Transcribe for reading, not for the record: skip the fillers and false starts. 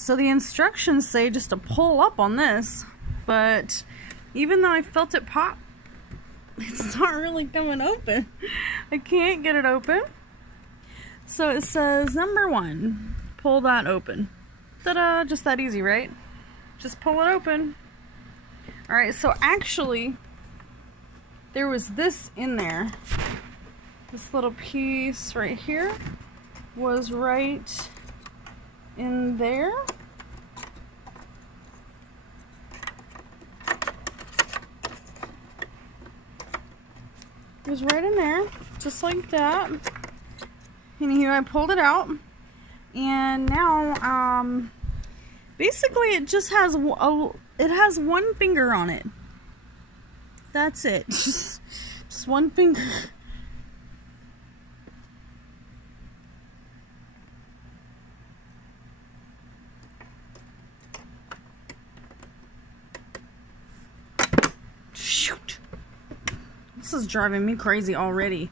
So the instructions say just to pull up on this, but even though I felt it pop, it's not really coming open. I can't get it open. So it says number 1, pull that open. Ta-da! Just that easy, right? Just pull it open. Alright, so actually, there was this in there. This little piece right here was right in there. It was right in there, just like that. And here I pulled it out, and now basically it just has it has one finger on it. That's it. Just one finger. Shoot. This is driving me crazy already.